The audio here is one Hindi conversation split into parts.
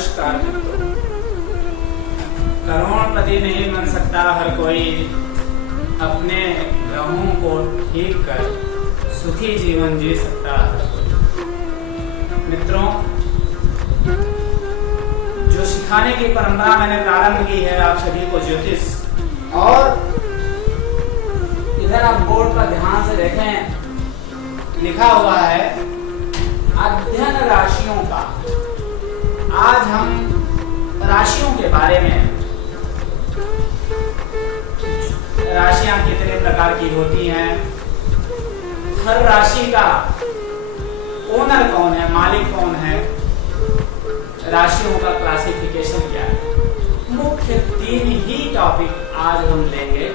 नमस्कार मित्रों। करोड़पति नहीं बन सकता हर कोई, अपने ग्रहों को ठीक कर सुखी जीवन जी सकता हर कोई। मित्रों, जो सिखाने की परंपरा मैंने प्रारंभ की है आप सभी को ज्योतिष, और इधर आप बोर्ड पर ध्यान से देखें, लिखा हुआ है अध्ययन राशियों का। आज हम राशियों के बारे में, राशियां कितने प्रकार की होती हैं, हर राशि का ओनर कौन है, मालिक कौन है, राशियों का क्लासिफिकेशन क्या है, मुख्य 3 ही टॉपिक आज हम लेंगे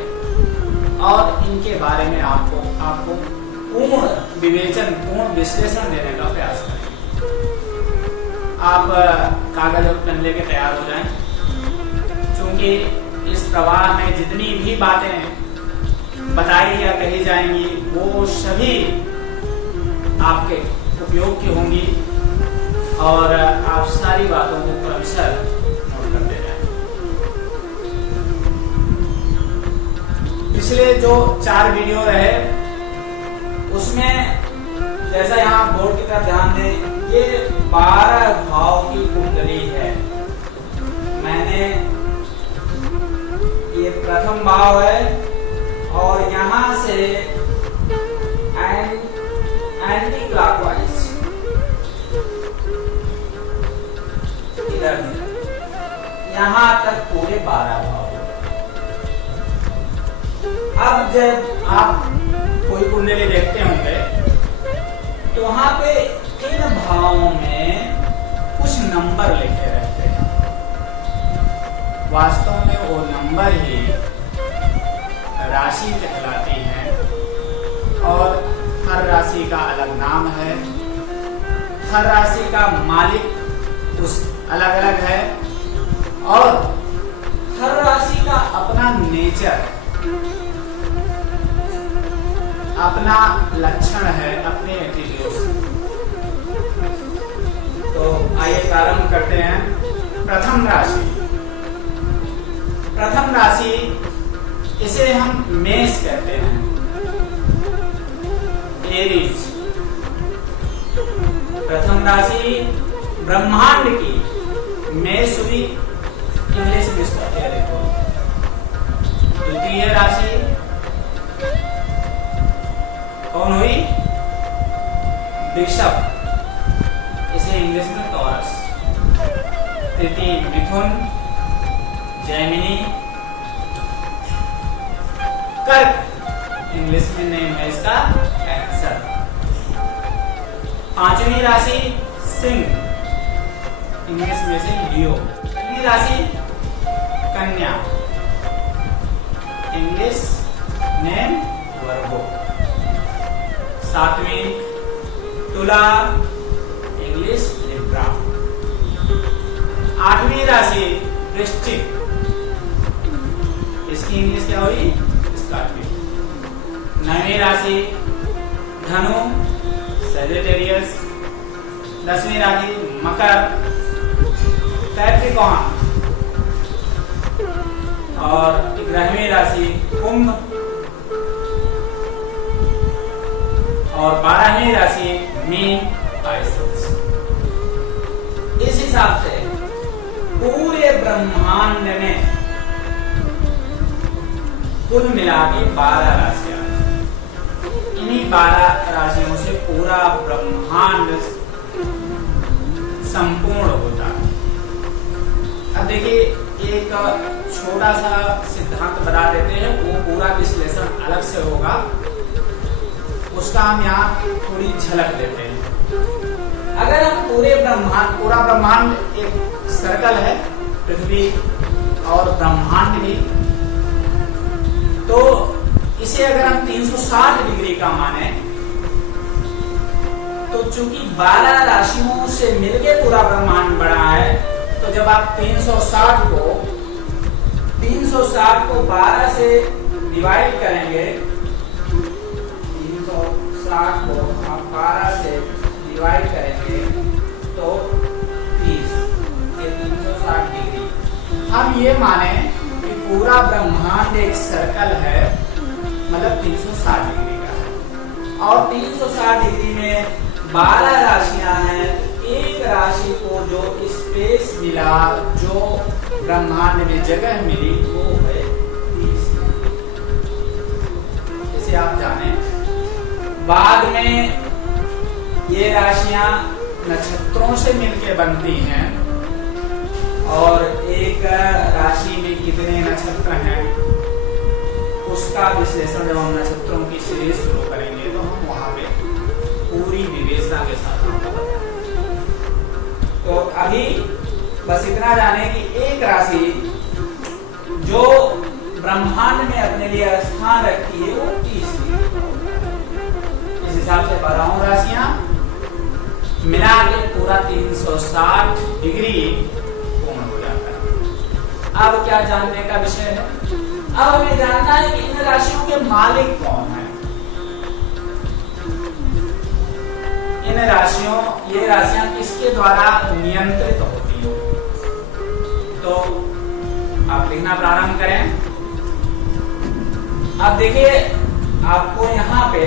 और इनके बारे में आपको पूर्ण विवेचन, पूर्ण विश्लेषण देने का प्रयास करेंगे। आप कागज और पेन लेके तैयार हो जाएं, क्योंकि इस प्रवाह में जितनी भी बातें बताई या कही जाएंगी वो सभी आपके उपयोग की होंगी और आप सारी बातों को क्रमशः नोट करते जाएं। पिछले जो 4 वीडियो रहे उसमें जैसा यहाँ बोर्ड की तरफ ध्यान दें, ये 12 भाव की कुंडली है। मैंने ये प्रथम भाव है और यहाँ से एंटी क्लॉकवाइज इधर यहाँ तक पूरे 12 भाव। अब जब आप कोई कुंडली देखते होंगे तो वहां पे इन भावों में कुछ नंबर लिखे रहते हैं। वास्तव में वो नंबर ही राशि कहलाती है और हर राशि का अलग नाम है, हर राशि का मालिक उस अलग अलग है और हर राशि का अपना नेचर, अपना लक्षण है, अपने एट्रीब्यूट्स। तो आइए प्रारंभ करते हैं। प्रथम राशि इसे हम मेष कहते हैं, एरीज। प्रथम राशि ब्रह्मांड की मेष हुई, इंग्लिश में इसका क्या देखो। द्वितीय राशि कौन हुई? वृषभ, इसे इंग्लिश में टॉरस। तृतीय मिथुन, जेमिनी। कर्क, इंग्लिश में नेम है इसका कैंसर। 5वीं राशि सिंह, इंग्लिश में से लियो। 6वीं राशि कन्या, इंग्लिश नेम वर्गो। 7वीं तुला, इंग्लिश लिब्रा। 8वीं राशि वृश्चिक, इसकी इंग्लिश क्या हुई? स्कॉर्पियो। 9वीं राशि धनु, सजिटेरियस। 10वीं राशि मकर, कैप्रिकॉर्न। और 11वीं राशि कुंभ और 12वीं राशि मीन, पाइसेस। इस हिसाब से पूरे ब्रह्मांड में कुल मिला के 12 राशियां। इन्हीं 12 राशियों से पूरा ब्रह्मांड संपूर्ण होता है। अब देखिए, एक छोटा सा सिद्धांत बता देते हैं, वो पूरा विश्लेषण अलग से होगा, उसका हम यहाँ थोड़ी झलक देते हैं। अगर हम पूरा ब्रह्मांड एक सर्कल है, पृथ्वी और ब्रह्मांड भी, तो इसे अगर हम 360 डिग्री का माने तो चूंकि 12 राशियों से मिलके पूरा ब्रह्मांड बना है, तो जब आप 360 को 12 से डिवाइड करेंगे, 360 को आप 12 से डिवाइड करेंगे तो 30, सामने एक सर्कल है, मतलब 360 डिग्री का है, और 360 डिग्री में 12 राशियां हैं। एक राशि को जो स्पेस मिला, जो ब्रह्मांड में जगह मिली, वो है 30। इसे आप जाने। बाद में ये राशियां नक्षत्रों से मिलकर बनती हैं, और एक राशि में कितने नक्षत्र हैं उसका विश्लेषण जब हम नक्षत्रों की सीरीज शुरू करेंगे तो हम वहां पे पूरी विवेचना के साथ आपको बताएंगे। तो अभी बस इतना जाने कि एक राशि जो ब्रह्मांड में अपने लिए स्थान रखती है वो 30 इस हिसाब से 12 राशियां मिला के पूरा 360 डिग्री पूर्ण हो जाता है। अब क्या जानने का विषय है? अब हमें जानना है कि इन राशियों के मालिक कौन है। इन राशियों, ये राशियां किसके द्वारा नियंत्रित होती हैं? तो आप लिखना प्रारंभ करें। अब देखिए, आपको यहाँ पे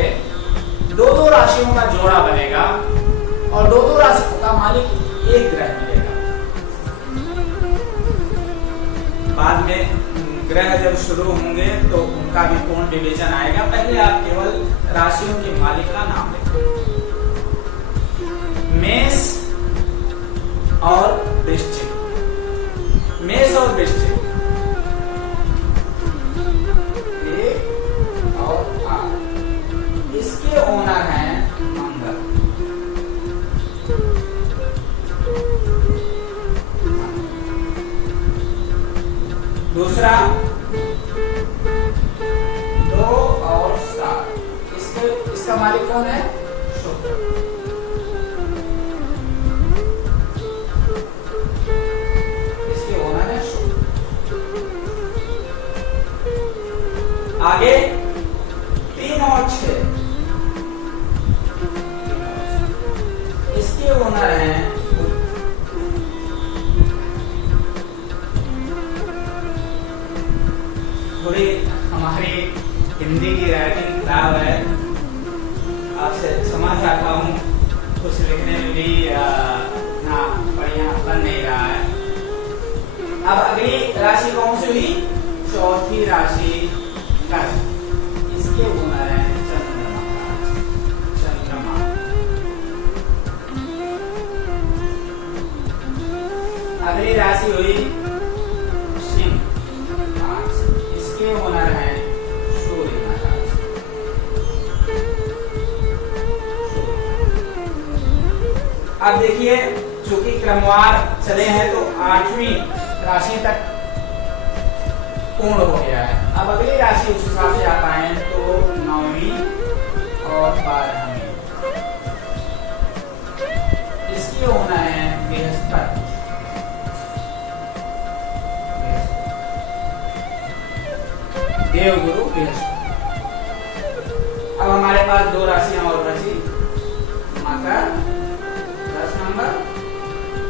दो राशियों का जोड़ा बनेगा और दो राशियों का मालिक एक ग्रह मिलेगा। बाद में ग्रह जब शुरू होंगे तो उनका भी पूर्ण डिवीजन आएगा। पहले आप केवल राशियों के मालिक का नाम लिखें। मेष और वृश्चिक। मेष और वृश्चिक, एक और 8, इसके ओनर हैं मंगल। दूसरा 2 और 7, इसका मालिक कौन है? शुक्र। इसके ओनर है शुक्र। आगे 3 और 6, इसके ओनर हैं थोड़ी हमारी हिंदी की राइटिंग खराब है, आपसे क्षमा चाहता हूँ। कुछ लिखने में भी ना बढ़िया बन नहीं रहा है। अब अगली राशि कौन सी हुई? चौथी राशि कर्क। इसके ओनर है चंद्रमा। अगली राशि हुई सिंह। इसके ओनर है सूर्य महाराज। अब देखिए, चूंकि क्रमवार चले हैं तो 8वीं राशि तक पूर्ण हो गया है। अब अगली राशि उस हिसाब से आप आए तो 9वीं और 12वीं। इसकी ओनर है बृहस्पति। देवगुरु बृहस्पति। अब हमारे पास 2 राशियां और बची, मकर 10 नंबर,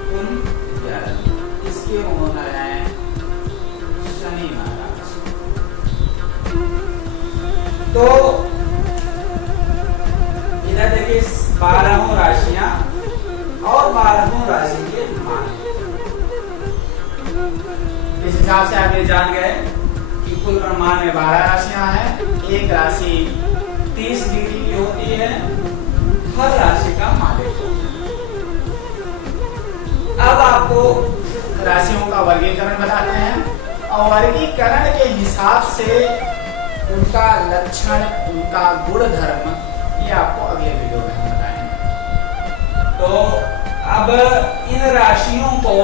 कुंभ 11। इसके ओनर है शनि महाराज। तो इधर देखिए 12 राशियां और 12 राशि के मालिक। इस हिसाब से आप ये जान गए कि कुल ब्रह्मांड में 12 राशियां हैं। एक राशि 30 डिग्री की होती है, हर राशि का मालिक होता है। अब आपको राशियों का वर्गीकरण बताते हैं, और वर्गीकरण के हिसाब से उनका लक्षण, उनका गुण धर्म, ये आपको अगले वीडियो में हम बताएंगे। तो अब इन राशियों को,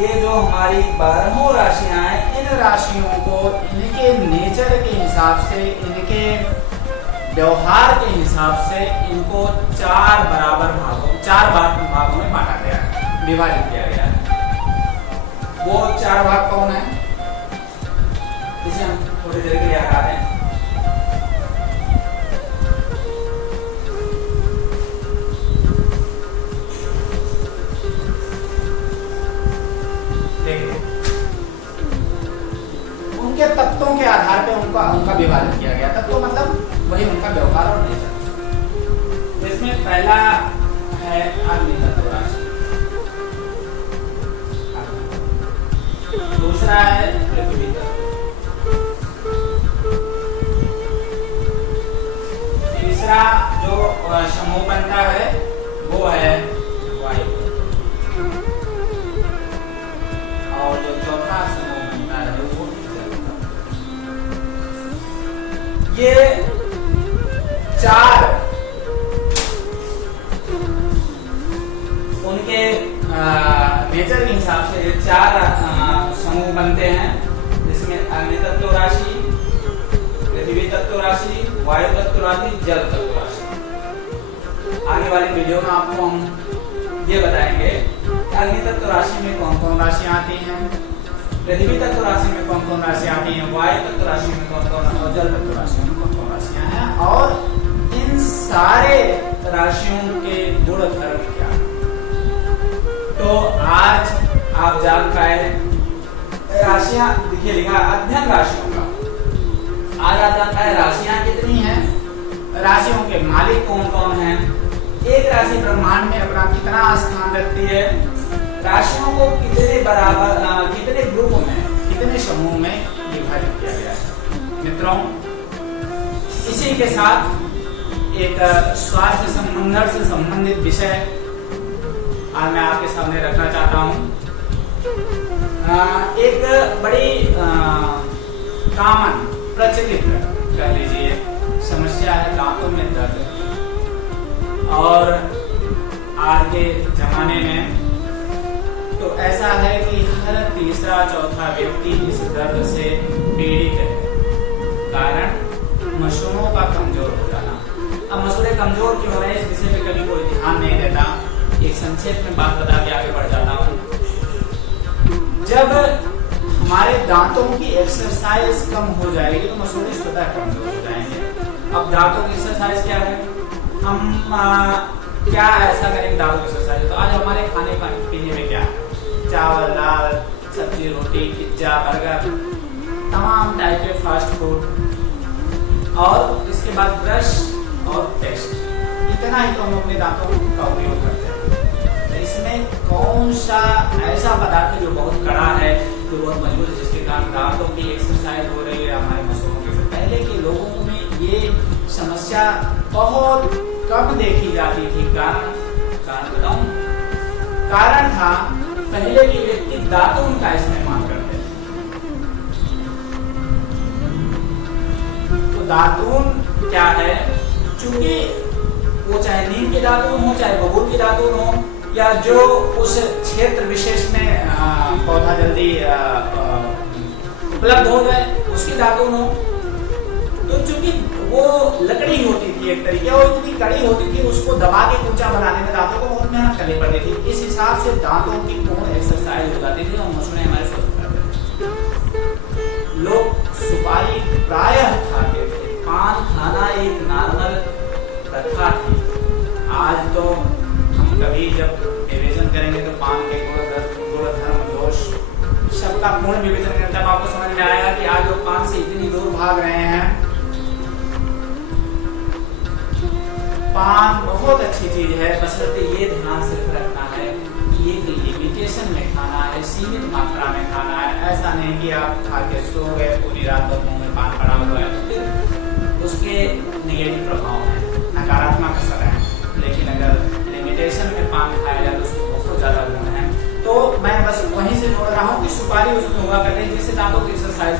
ये जो हमारी 12 राशियां हैं, इन राशियों को इनके नेचर के हिसाब से, इनके व्यवहार के हिसाब से इनको 4 भागों में बांटा गया है, विभाजित किया गया है। वो 4 भाग कौन है, इसे हम थोड़ी देर के लिए हटा दें। देखिए, जो समूह बनता है वो है वायु, और जो चौथा समूह बनता है वो जल का। ये चार उनके नेचर के हिसाब से चार समूह बनते हैं, जिसमें अग्नि तत्व राशि, पृथ्वी तत्व राशि, वायु तत्व राशि, जल तत्व राशि। आगे वाली वीडियो में आपको हम ये बताएंगे कि अग्नि तत्व राशि में कौन कौन राशियां आती हैं, पृथ्वी तत्व राशि में कौन कौन राशियां आती हैं, वायु तत्व राशि में कौन कौन, और जल तत्व राशि में कौन कौन राशियां हैं, और इन सारे राशियों के गुण धर्म क्या है। तो आज आप जान पाए राशियां, देखिए लिखा अध्ययन राशियों का। आज आप जान पाए राशियां कितनी हैं, राशियों के मालिक कौन कौन हैं, एक राशि ब्रह्मांड में अपना कितना स्थान रखती है, राशियों को कितने बराबर, कितने ग्रुप में, कितने समूह में विभाजित किया गया है। मित्रों, इसी के साथ एक स्वास्थ्य संबंध से संबंधित विषय आज मैं आपके सामने रखना चाहता हूं। एक बड़ी कॉमन प्रचलित कह लीजिए समस्या है दांतों में दर्द, और आज के जमाने में तो ऐसा है कि हर तीसरा चौथा व्यक्ति इस दर्द से पीड़ित है। कारण मसूड़ों का कमजोर हो जाना। अब मसूड़े कमजोर क्यों हो रहे हैं, इस विषय पे कभी कोई ध्यान नहीं देता। एक संक्षेप में बात बता के आगे बढ़ जाता हूँ। जब हमारे दांतों की एक्सरसाइज कम हो जाएगी तो मसूड़े स्वतः कमजोर हो जाएंगे। अब दांतों की एक्सरसाइज क्या है, हम क्या ऐसा करेंगे दांतों की एक्सरसाइज, तो आज हमारे खाने पीने में क्या है, चावल दाल सब्जी रोटी पिज्जा बर्गर तमाम टाइप के फास्ट फूड, और इसके बाद ब्रश और पेस्ट, इतना ही तो हम अपने दांतों का उपयोग करते हैं। तो इसमें कौन सा ऐसा पदार्थ जो बहुत कड़ा है, जो बहुत मजबूत है, जिसके कारण दांतों की एक्सरसाइज हो रही है हमारे मसूड़ों के। पहले के लोगों में ये समस्या बहुत कम देखी जाती थी। कारण बताऊं, कारण था पहले के व्यक्ति दातुन का इस्तेमाल करते थे। तो दातुन क्या है, चूंकि वो चाहे नीम के दातुन हो, चाहे बबूल के दातुन हो, या जो उस क्षेत्र विशेष में पौधा जल्दी उपलब्ध हो जाए उसकी दातुन हो, तो चूंकि वो लकड़ी होती थी एक तरीके, और इतनी कड़ी होती थी, उसको दबा के कूचा बनाने में दांतों को बहुत मेहनत करनी पड़ती थी। इस हिसाब से दांतों की पूर्ण एक्सरसाइज हो जाती थी और मसूड़े हमारे स्वस्थ रहते थे। लोग सुपारी प्रायः खाते थे, पान खाना एक नॉर्मल प्रथा थी। आज तो हम कभी जब विवेचन करेंगे तो पान के गुण धर्म दोष सबका पूर्ण विवेचन करें, तब आपको समझ में आएगा कि आज लोग पान से इतनी दूर भाग रहे हैं। पान बहुत अच्छी चीज है, बशर्ते ये ध्यान सिर्फ रखना है कि एक लिमिटेशन में खाना है, सीमित मात्रा में खाना है। ऐसा नहीं कि आप खा के सो गए पूरी रात और मुंह में पान पड़ा हुआ है, तो फिर उसके नेगेटिव प्रभाव है, नकारात्मक असर है। लेकिन अगर लिमिटेशन में पान खाया जाए तो उसको बहुत ज्यादा गुण है। तो मैं बस वहीं से जोड़ रहा हूँ कि सुपारी उसमें हुआ करते हैं, जिससे दांतों की एक्सरसाइज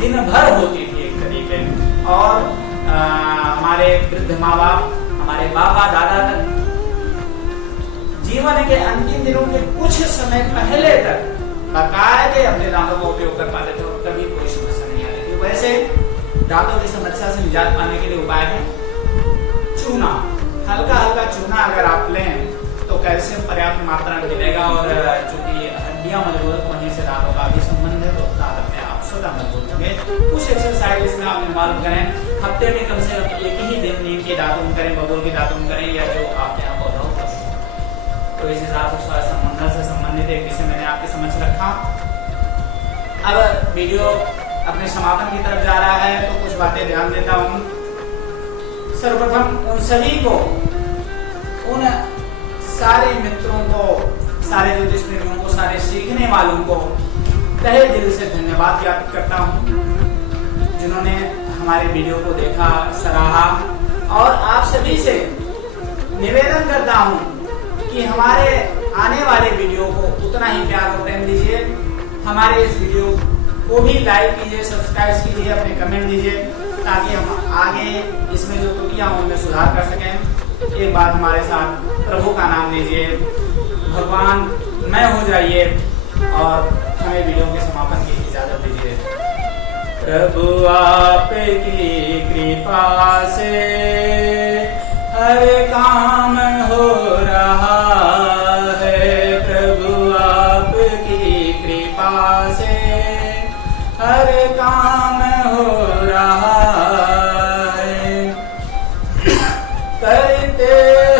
दिन भर होती थी एक तरीके। और हमारे वृद्ध माँ बाप, हमारे बाबा दादा तक जीवन के अंतिम दिनों के कुछ समय पहले तक बाकायदे अपने दांतों का उपयोग कर पाते थे और कभी कोई समस्या नहीं आती थी। वैसे दांतों की समस्या से निजात पाने के लिए उपाय है चूना। हल्का हल्का चूना अगर आप लें तो कैल्शियम पर्याप्त मात्रा में मिलेगा, और चूंकि हड्डियां मजबूत होने से दांतों का भी संबंध है, तो दांत अपने आप स्वतः मजबूत होंगे। कुछ एक्सरसाइज इसमें आप इन्वॉल्व करें, हफ्ते में कम से कम एक ही दिन नीम के दातुन करें, बबूल के दातुन करें, या जो आपके यहाँ पौधा हो। तो इस हिसाब से स्वास्थ्य संबंध से संबंधित एक विषय मैंने आपके समझ रखा। अब वीडियो अपने समापन की तरफ जा रहा है, तो कुछ बातें ध्यान देता हूँ। सर्वप्रथम उन सभी को, उन सारे मित्रों को, सारे ज्योतिष प्रेमियों को, सारे सीखने वालों को तहे दिल से धन्यवाद ज्ञापित करता हूँ, जिन्होंने हमारे वीडियो को देखा, सराहा और आप सभी से निवेदन करता हूं कि हमारे आने वाले वीडियो को उतना ही प्यार और प्रेम दीजिए। हमारे इस वीडियो को भी लाइक कीजिए, सब्सक्राइब कीजिए, अपने कमेंट दीजिए, ताकि हम आगे इसमें जो त्रुटियां उनमें सुधार कर सकें। एक बार हमारे साथ प्रभु का नाम लीजिए, भगवान मैं हो जाइए और हमें वीडियो के समापन की इजाजत दीजिए। प्रभु आपकी कृपा से हर काम हो रहा है, प्रभु आपकी कृपा से हर काम हो रहा है। करते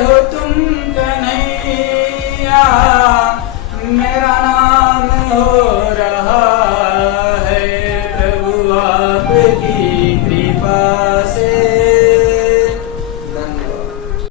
हो तुम कन्हैया